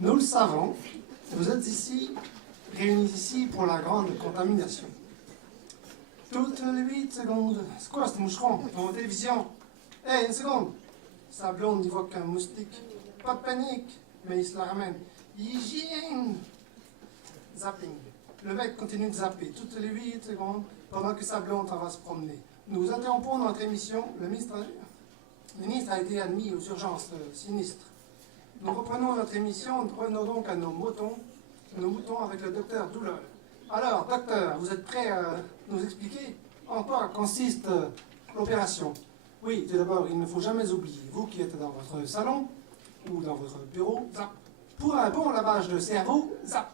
Nous le savons, vous êtes ici, réunis ici pour la grande contamination. Toutes les 8 secondes. C'est quoi ce moucheron dans la télévision? Hé, une seconde. Sa blonde n'y voit qu'un moustique. Pas de panique, mais il se la ramène. Hygiène. Zapping. Le mec continue de zapper toutes les 8 secondes pendant que sa blonde en va se promener. Nous interrompons notre émission. Le ministre a été admis aux urgences sinistres. Nous reprenons notre émission. Nous revenons donc à nos moutons avec le docteur Douleur. Alors, docteur, vous êtes prêt à nous expliquer en quoi consiste l'opération? Oui, tout d'abord, il ne faut jamais oublier, vous qui êtes dans votre salon ou dans votre bureau, zap. Pour un bon lavage de cerveau, zap.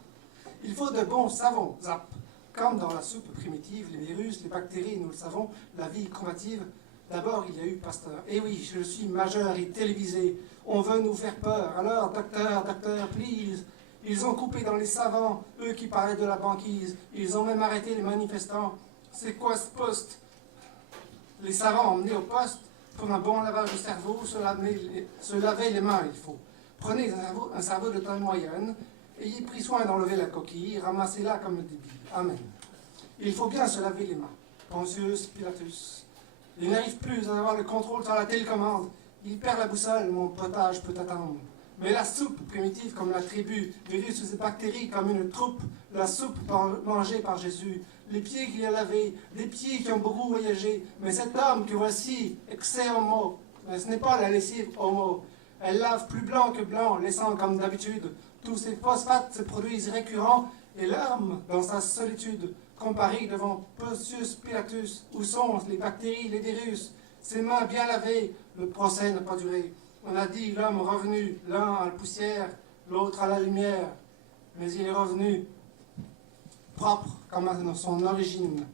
Il faut de bons savons, zap. Comme dans la soupe primitive, les virus, les bactéries, nous le savons, la vie combative. D'abord, il y a eu Pasteur. Eh oui, je suis majeur et télévisé. On veut nous faire peur. Alors, docteur, please. Ils ont coupé dans les savants, eux qui parlaient de la banquise. Ils ont même arrêté les manifestants. C'est quoi ce poste? Les savants emmenés au poste pour un bon lavage de cerveau, se laver les mains, il faut. Prenez un cerveau de taille moyenne, ayez pris soin d'enlever la coquille, ramassez-la comme le débit. Amen. Il faut bien se laver les mains. Pontius Pilatus. Il n'arrive plus à avoir le contrôle sur la télécommande. Il perd la boussole, mon potage peut attendre. Mais la soupe primitive comme la tribu, virus et bactéries comme une troupe, la soupe mangée par Jésus, les pieds qu'il a lavés, des pieds qui ont beaucoup voyagé, mais cet homme que voici, excès homo, mais ce n'est pas la lessive homo, elle lave plus blanc que blanc, laissant comme d'habitude tous ces phosphates se produisent récurrents et l'homme dans sa solitude, comparé devant Pontius Pilatus, où sont les bactéries, les virus, ses mains bien lavées, le procès n'a pas duré. On a dit l'homme revenu, l'un à la poussière, l'autre à la lumière, mais il est revenu propre comme à son origine.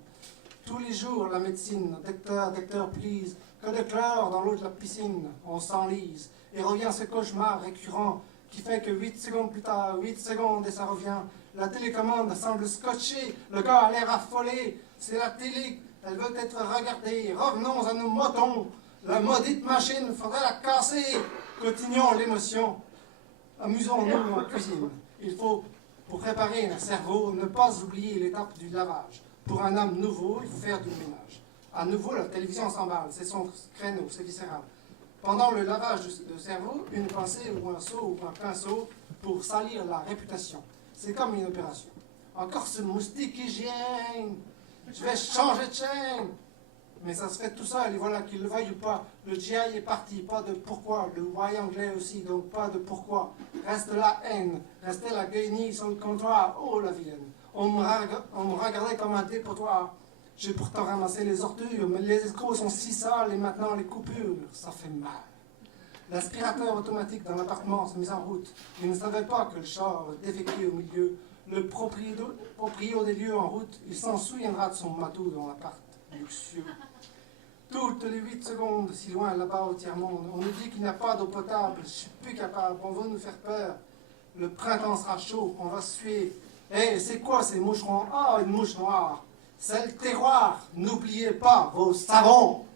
Tous les jours, la médecine, docteur, please, que de chlore dans l'eau de la piscine, on s'enlise, et revient ce cauchemar récurrent qui fait que 8 secondes plus tard, 8 secondes et ça revient. La télécommande semble scotcher, le gars a l'air affolé, c'est la télé, elle veut être regardée. Revenons à nos moutons. La maudite machine, faudrait la casser. Continuons l'émotion. Amusons-nous en cuisine. Il faut, pour préparer un cerveau, ne pas oublier l'étape du lavage. Pour un homme nouveau, il faut faire du ménage. À nouveau, la télévision s'emballe. C'est son créneau, c'est viscéral. Pendant le lavage de cerveau, une pensée ou un seau ou un pinceau pour salir la réputation. C'est comme une opération. Encore ce moustique hygiène. Je vais changer de chaîne. Mais ça se fait tout seul, et voilà, qu'il le veuille ou pas, le GI est parti, pas de pourquoi, le Y anglais aussi, donc pas de pourquoi. Reste la haine, restait la guenille sur le comptoir, oh la vilaine. On me regardait comme un dépotoir. J'ai pourtant ramassé les ordures, mais les escrocs sont si sales, et maintenant les coupures, ça fait mal. L'aspirateur automatique dans l'appartement s'est mis en route. Il ne savait pas que le char défectait au milieu. Le proprio des lieux en route, il s'en souviendra de son matou dans l'appart luxueux. Toutes les 8 secondes, si loin là-bas au tiers-monde, on nous dit qu'il n'y a pas d'eau potable, je suis plus capable, on veut nous faire peur. Le printemps sera chaud, on va suer. Hé, c'est quoi ces moucherons? Ah, une mouche noire. C'est le terroir, n'oubliez pas vos savons.